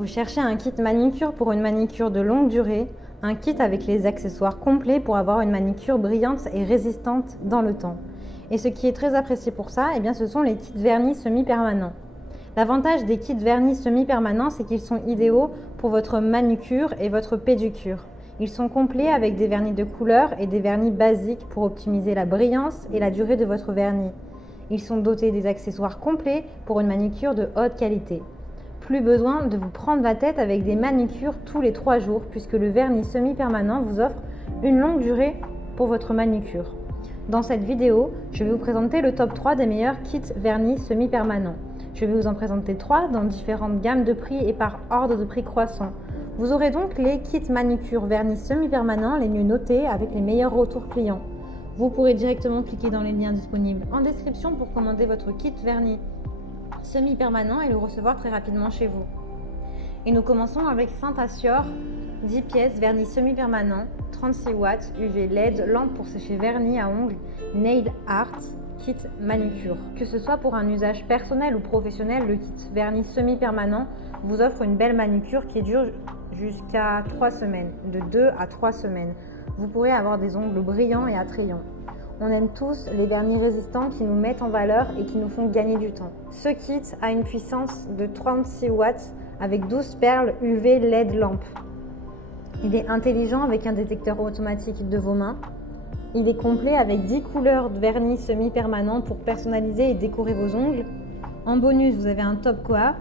Vous cherchez un kit manicure pour une manicure de longue durée, un kit avec les accessoires complets pour avoir une manicure brillante et résistante dans le temps. Et ce qui est très apprécié pour ça, eh bien, ce sont les kits vernis semi-permanents. L'avantage des kits vernis semi-permanents, c'est qu'ils sont idéaux pour votre manucure et votre pédicure. Ils sont complets avec des vernis de couleur et des vernis basiques pour optimiser la brillance et la durée de votre vernis. Ils sont dotés des accessoires complets pour une manucure de haute qualité. Plus besoin de vous prendre la tête avec des manucures tous les 3 jours puisque le vernis semi-permanent vous offre une longue durée pour votre manucure. Dans cette vidéo, je vais vous présenter le top 3 des meilleurs kits vernis semi-permanents. Je vais vous en présenter 3 dans différentes gammes de prix et par ordre de prix croissant. Vous aurez donc les kits manucure vernis semi-permanents les mieux notés avec les meilleurs retours clients. Vous pourrez directement cliquer dans les liens disponibles en description pour commander votre kit vernis semi-permanent et le recevoir très rapidement chez vous. Et nous commençons avec Saint-Assior, 10 pièces, vernis semi-permanent, 36 watts, UV LED, lampe pour sécher vernis à ongles, nail art, kit manucure. Que ce soit pour un usage personnel ou professionnel, le kit vernis semi-permanent vous offre une belle manucure qui dure jusqu'à 3 semaines, de 2 à 3 semaines. Vous pourrez avoir des ongles brillants et attrayants. On aime tous les vernis résistants qui nous mettent en valeur et qui nous font gagner du temps. Ce kit a une puissance de 36 watts avec 12 perles UV LED lampe. Il est intelligent avec un détecteur automatique de vos mains. Il est complet avec 10 couleurs de vernis semi-permanent pour personnaliser et décorer vos ongles. En bonus, vous avez un top coat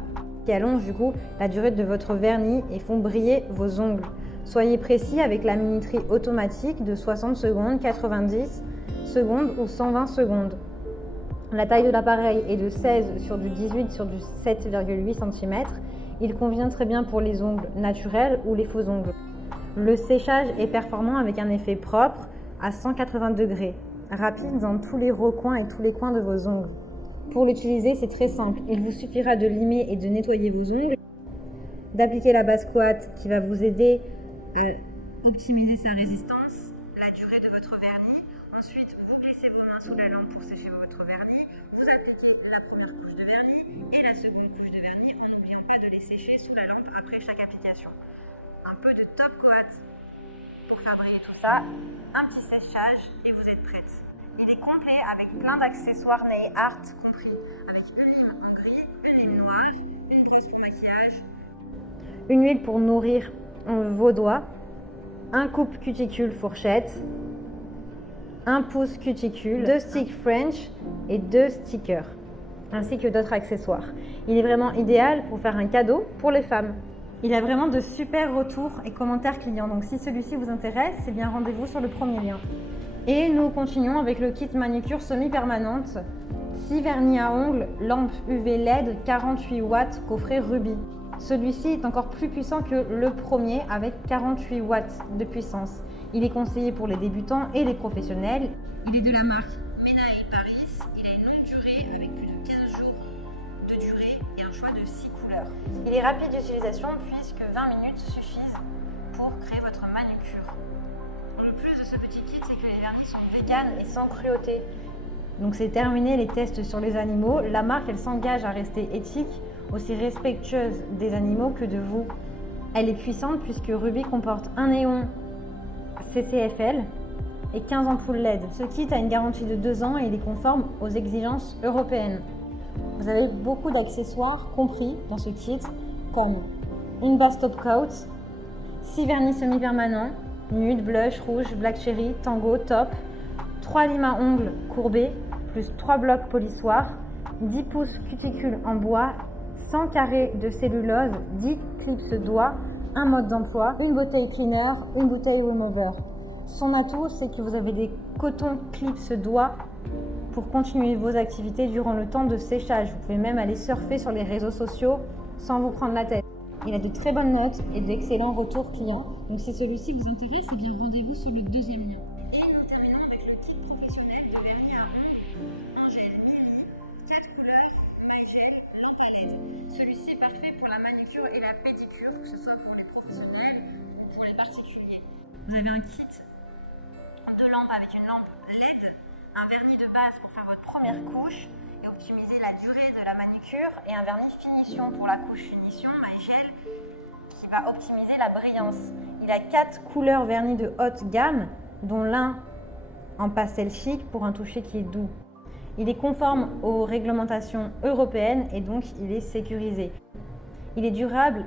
qui allonge du coup la durée de votre vernis et font briller vos ongles. Soyez précis avec la minuterie automatique de 60 secondes, 90 secondes ou 120 secondes. La taille de l'appareil est de 16 sur du 18 sur du 7,8 cm. Il convient très bien pour les ongles naturels ou les faux ongles. Le séchage est performant avec un effet propre à 180 degrés, rapide dans tous les recoins et tous les coins de vos ongles. Pour l'utiliser, c'est très simple. Il vous suffira de limer et de nettoyer vos ongles, d'appliquer la base coat qui va vous aider à optimiser sa résistance, la durée de votre vernis. Ensuite, vous glissez vos mains sous la lampe pour sécher votre vernis. Vous appliquez la première couche de vernis et la seconde couche de vernis en n'oubliant pas de les sécher sous la lampe après chaque application. Un peu de top coat pour faire briller tout ça, un petit séchage et vous êtes prête. Il est complet avec plein d'accessoires nail art compris, avec une lime en gris, une lime noire, une brosse pour maquillage, une huile pour nourrir vos doigts, un coupe cuticule fourchette, un pouce cuticule, 2 sticks French et 2 stickers, ainsi que d'autres accessoires. Il est vraiment idéal pour faire un cadeau pour les femmes. Il a vraiment de super retours et commentaires clients, donc si celui-ci vous intéresse, c'est bien rendez-vous sur le premier lien. Et nous continuons avec le kit manucure semi-permanente, 6 vernis à ongles, lampe UV LED, 48 watts, coffret Ruby. Celui-ci est encore plus puissant que le premier avec 48 watts de puissance. Il est conseillé pour les débutants et les professionnels. Il est de la marque Menael Paris. Il a une longue durée avec plus de 15 jours de durée et un choix de 6 couleurs. Il est rapide d'utilisation puisque 20 minutes suffisent pour créer votre manucure. Le plus de ce petit kit, c'est que les vernis sont véganes et sans cruauté. Donc c'est terminé les tests sur les animaux. La marque, elle s'engage à rester éthique, aussi respectueuse des animaux que de vous. Elle est puissante puisque Ruby comporte un néon CCFL et 15 ampoules LED. Ce kit a une garantie de 2 ans et il est conforme aux exigences européennes. Vous avez beaucoup d'accessoires compris dans ce kit, comme une base top coat, 6 vernis semi-permanents, nude, blush, rouge, black cherry, tango, top, 3 limes à ongles courbés, plus 3 blocs polissoirs, 10 pouces cuticule en bois, 100 carrés de cellulose, 10 clips doigts, un mode d'emploi, une bouteille cleaner, une bouteille remover. Son atout, c'est que vous avez des cotons clips doigts pour continuer vos activités durant le temps de séchage. Vous pouvez même aller surfer sur les réseaux sociaux sans vous prendre la tête. Il a de très bonnes notes et d'excellents retours clients. Donc si celui-ci vous intéresse, eh bien rendez-vous sur le deuxième lien. Et nous terminons avec le kit professionnel de vernis à ongles en gel mini, 4 couleurs, maille gel, lampe à LED. Celui-ci est parfait pour la manucure et la pédicure, que ce soit pour les professionnels ou pour les particuliers. Vous avez un kit de lampe avec une lampe LED, un vernis de base pour faire votre première couche et optimiser la durée de la manucure et un vernis finition pour la couche finition, maille gel à optimiser la brillance. Il a 4 couleurs vernis de haute gamme, dont l'un en pastel chic pour un toucher qui est doux. Il est conforme aux réglementations européennes et donc il est sécurisé. Il est durable,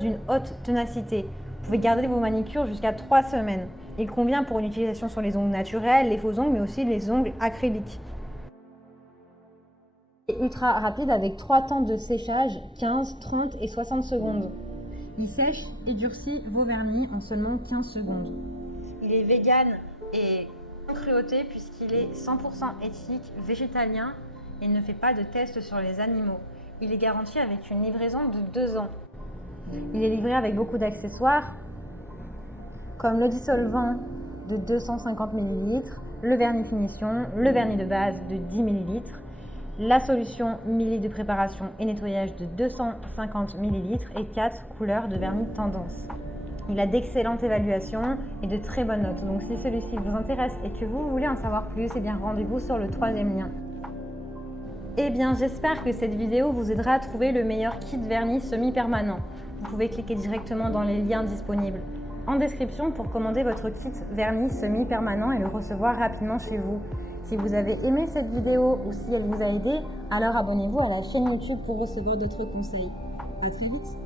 d'une haute ténacité. Vous pouvez garder vos manicures jusqu'à 3 semaines. Il convient pour une utilisation sur les ongles naturels, les faux ongles, mais aussi les ongles acryliques. Il est ultra rapide avec 3 temps de séchage, 15, 30 et 60 secondes. Il sèche et durcit vos vernis en seulement 15 secondes. Il est vegan et non cruauté puisqu'il est 100% éthique, végétalien et ne fait pas de tests sur les animaux. Il est garanti avec une livraison de 2 ans. Il est livré avec beaucoup d'accessoires comme le dissolvant de 250 ml, le vernis finition, le vernis de base de 10 ml, la solution milli de préparation et nettoyage de 250 ml et 4 couleurs de vernis tendance. Il a d'excellentes évaluations et de très bonnes notes. Donc si celui-ci vous intéresse et que vous voulez en savoir plus, eh bien rendez-vous sur le 3e lien. Eh bien j'espère que cette vidéo vous aidera à trouver le meilleur kit vernis semi-permanent. Vous pouvez cliquer directement dans les liens disponibles en description pour commander votre kit vernis semi-permanent et le recevoir rapidement chez vous. Si vous avez aimé cette vidéo ou si elle vous a aidé, alors abonnez-vous à la chaîne YouTube pour recevoir d'autres conseils. À très vite.